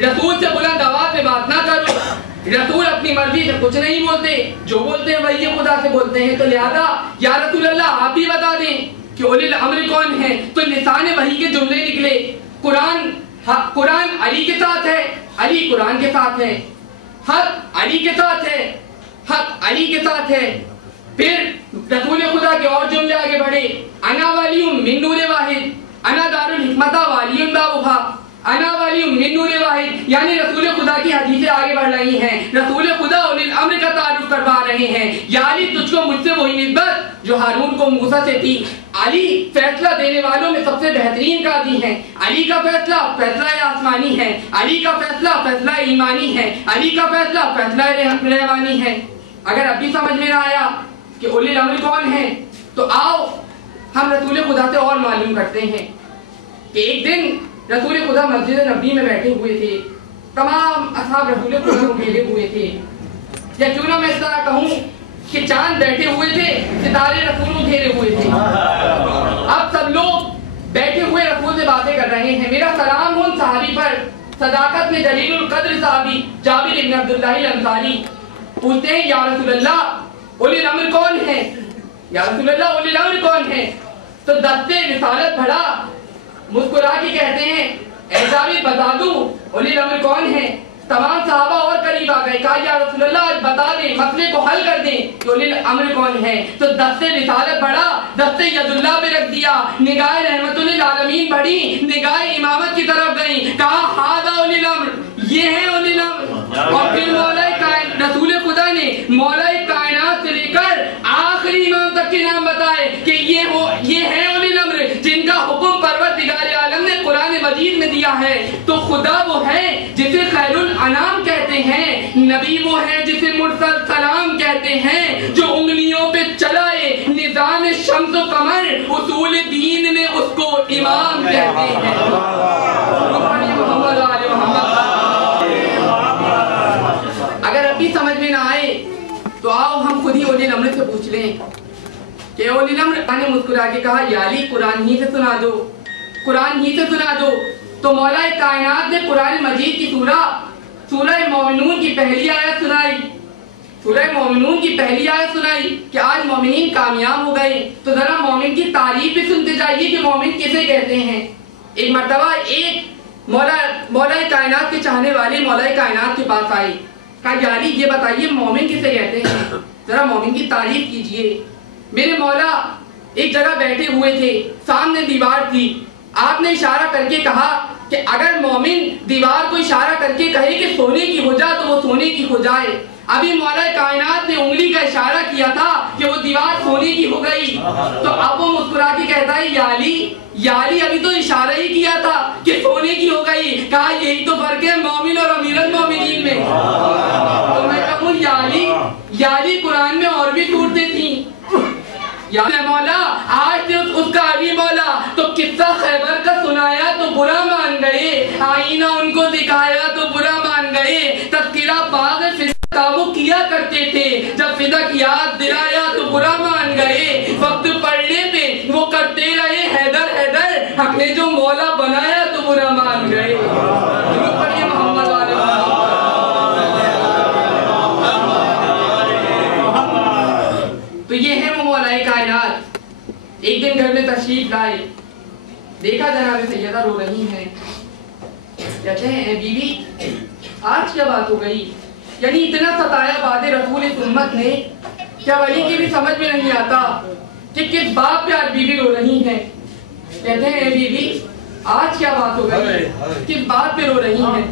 رسول سے بلند آواز میں بات نہ کرو. رسول اپنی مرضی سے کچھ نہیں بولتے, جو بولتے ہیں وہی خدا سے بولتے ہیں. تو لہذا یا رسول اللہ آپ ہی بتا دیں کہ اولی الامر کون ہے. تو لسان وحی کے جملے نکلے. قرآن علی کے ساتھ ہے, علی قرآن کے ساتھ ہے, حق علی کے ساتھ ہے, حق علی کے ساتھ ہے. پھر رسول خدا کے اور جملے آگے بڑھے. انا والی من نور واحد, انا دار الحکمت والی بابھا, انا والی من نور واحد. یعنی رسول خدا کی حدیثیں آگے بڑھ رہی ہیں. رسول خدا اولی الامر کا تعارف کروا رہے ہیں. یا علی تجھ کو مجھ سے وہی نسبت جو ہارون کو موسیٰ سے تھی. علی فیصلہ دینے والوں میں سب سے بہترین قاضی ہیں. علی کا فیصلہ فیصلہ آسمانی ہے, علی کا فیصلہ فیصلہ ایمانی ہے, علی کا فیصلہ فیصلہ روانی ہے. اگر اب بھی سمجھ میں نہ آیا کہ اولی الامر کون ہے تو آؤ ہم رسول خدا سے اور معلوم کرتے ہیں کہ ایک دن رسول خدا مسجد نبوی میں بیٹھے ہوئے تھے. تمام اصحاب رسول خدا کو گھیرے ہوئے تھے, یا کیوں نہ میں اس طرح کہوں کہ چاند بیٹھے ہوئے تھے, ستارے رسول کو گھیرے ہوئے تھے. اب سب لوگ بیٹھے ہوئے رسول سے باتیں کر رہے ہیں. میرا سلام ان صحابی پر, صداقت میں جلیل القدر صحابی جابر بن عبداللہ الانصاری. پوچھتے ہیں یا رسول اللہ اولی الامر کون ہے, یا رسول اللہ اولی الامر کون ہے. تو دستے رسالت بڑھا, مسکرا کے کہتے ہیں اے جابر بتا دوں اولی الامر کون ہے. تمام صحابہ اور قریب آ گئے, کہا یا رسول اللہ آج بتا دیں, مسئلے کو حل کر دیں کہ اولی الامر کون ہے. تو دستے رسالت بڑھا, دستے ید اللہ پہ رکھ دیا, نگاہ رحمت للعالمین بڑھی, نگاہ امامت کی طرف گئی, کہا ہذا اولی الامر, یہ ہے اولی الامر. اور پھر رسول خدا نے مولا کائنات سے لے کر آخری امام تک کے نام بتائے کہ یہ ہے اولی الامر جن کا حکم پروردگار عالم نے قرآن مجید میں دیا ہے. تو خدا وہ ہے جسے خیر الانام کہتے ہیں, نبی وہ ہے جسے مرسل سلام کہتے ہیں, جو انگلیوں پہ چلائے نظام شمس و قمر, اصول دین میں اس کو امام کہتے ہیں. اگر ابھی سمجھ میں نہ آئے تو آؤ ہم خود ہی اولی الامر سے پوچھ لیں کہ اولی الامر نے مسکرا کے کہا یا علی قرآن ہی سے سنا دو, قرآن ہی سے سنا دو. تو مولا کائنات نے قرآن مجید کی سورہ مومنون کی پہلی آیت سنائی, سورہ مومنون کی پہلی آیت سنائی کہ آج مومنین کامیاب ہو گئے. تو ذرا مومن کی تعریف بھی سنتے جائیے کہ مومن کسے کہتے ہیں. ایک مرتبہ ایک مولا کائنات کے چاہنے والے مولا کائنات کے پاس آئی, کہا یا علی یہ بتائیے مومن کسے کہتے ہیں, ذرا مومن کی تعریف کیجئے. میرے مولا ایک جگہ بیٹھے ہوئے تھے, سامنے دیوار تھی. آپ نے اشارہ کر کے کہا کہ اگر مومن دیوار کو اشارہ کر کے کہے کہ سونے کی ہو جا تو وہ سونے کی ہو جائے. ابھی مولا کائنات نے انگلی کا اشارہ کیا تھا کہ وہ دیوار سونے کی ہو گئی. تو اب وہ مسکرا کے کہتا ہے یا علی ابھی تو اشارہ ہی کیا تھا کہ سونے کی ہو گئی. کہا یہی تو فرق ہے مومن اور امیر المومنین میں. تو میں کہوں یا علی قرآن میں اور بھی صورتیں تھیں. یا مولا آج اس کا علی مولا تو قصہ خیبر کا سنایا تو برا مان گئے, آئینہ ان کو دکھایا تو برا مان گئے. تذکرہ باغ فضا کا وہ کیا کرتے تھے, جب فضا کی یاد دلایا تو برا مان گئے. وقت پڑھنے پہ وہ کرتے رہے حیدر حیدر, حق نے جو مولا بنایا تو برا مان گئے. پڑھیے محمد والے. تو یہ ہے وہ مولا کائنات. ایک دن گھر میں تشریف لائے, دیکھا جناب سیدہ رو رہی ہیں. کہتے ہیں اے بیوی آج کیا بات ہو گئی, یعنی اتنا ستایا باد رسول امت نے, کیا ولی کی بھی سمجھ میں نہیں آتا کہ کس بات پہ آج بیوی رو رہی ہیں. کہتے ہیں اے بیوی آج کیا بات ہو گئی, کس بات پہ رو رہی ہیں.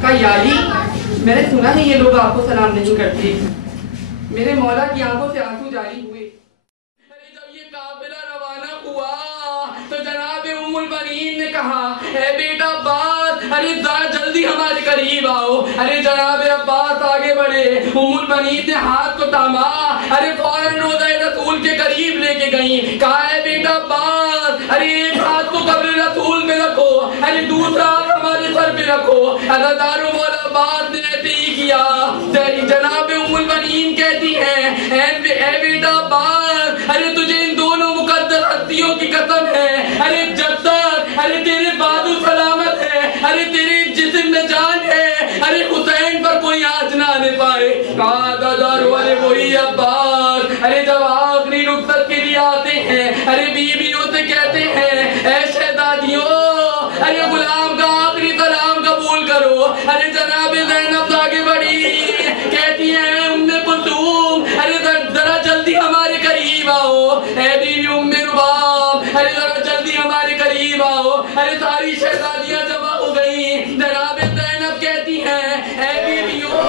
کہا یا علی میں نے سنا ہے یہ لوگ آپ کو سلام نہیں کرتے. میرے مولا کی آنکھوں سے آنسو جاری ہوئے. ارے جب یہ قافلہ روانہ ہوا تو جناب ام البنین نے کہا اے بیٹا عباس, ارے ذرا جلدی ہمارے قریب آؤ. ارے جناب عباس آگے بڑھے, ام البنین نے ہاتھ کو تھاما, ارے فوراً روضہ رسول کے قریب لے کے گئیں. کہا اے بیٹا عباس ارے ایک ہاتھ کو قبر رسول میں رکھو, ارے دوسرا ہاتھ ہمارے سر پہ رکھو. عزادار مولا عباس نے ایسے ہی کیا. جناب ام البنین کہتی ہیں اے بیٹا عباس ارے تجھے ان دونوں مقدس ہستیوں کی قسم ہے, ارے جب تک ارے تیرے بازو سلامت ہے, ارے تیرے جسم میں جان مصیبہ ہو. ارے ساری شہزادیاں جمع ہو گئی. جناب زینب کہتی ہیں اے بیویوں